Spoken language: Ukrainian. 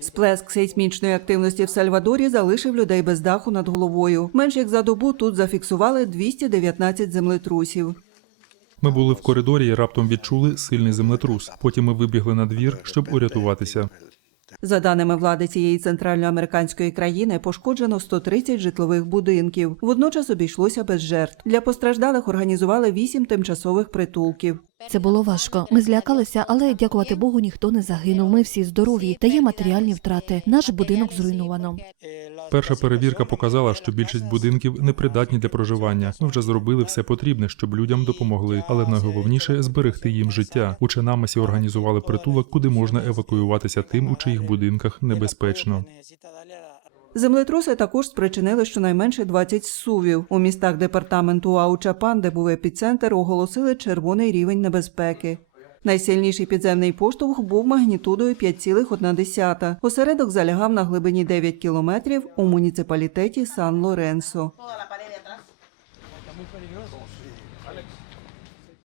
Сплеск сейсмічної активності в Сальвадорі залишив людей без даху над головою. Менш як за добу тут зафіксували 219 землетрусів. Ми були в коридорі і раптом відчули сильний землетрус. Потім ми вибігли на двір, щоб урятуватися. За даними влади цієї центральноамериканської країни, пошкоджено 130 житлових будинків. Водночас обійшлося без жертв. Для постраждалих організували вісім тимчасових притулків. Це було важко. Ми злякалися, але дякувати Богу, ніхто не загинув. Ми всі здорові. Та є матеріальні втрати. Наш будинок зруйновано. Перша перевірка показала, що більшість будинків непридатні для проживання. Ми вже зробили все потрібне, щоб людям допомогли. Але найголовніше зберегти їм життя. У Ченамасі організували притулок, куди можна евакуюватися тим, у чиїх будинках небезпечно. Землетруси також спричинили щонайменше 20 сувів. У містах департаменту Аучапан, де був епіцентр, оголосили червоний рівень небезпеки. Найсильніший підземний поштовх був магнітудою 5,1. Осередок залягав на глибині 9 кілометрів у муніципалітеті Сан-Лоренсо.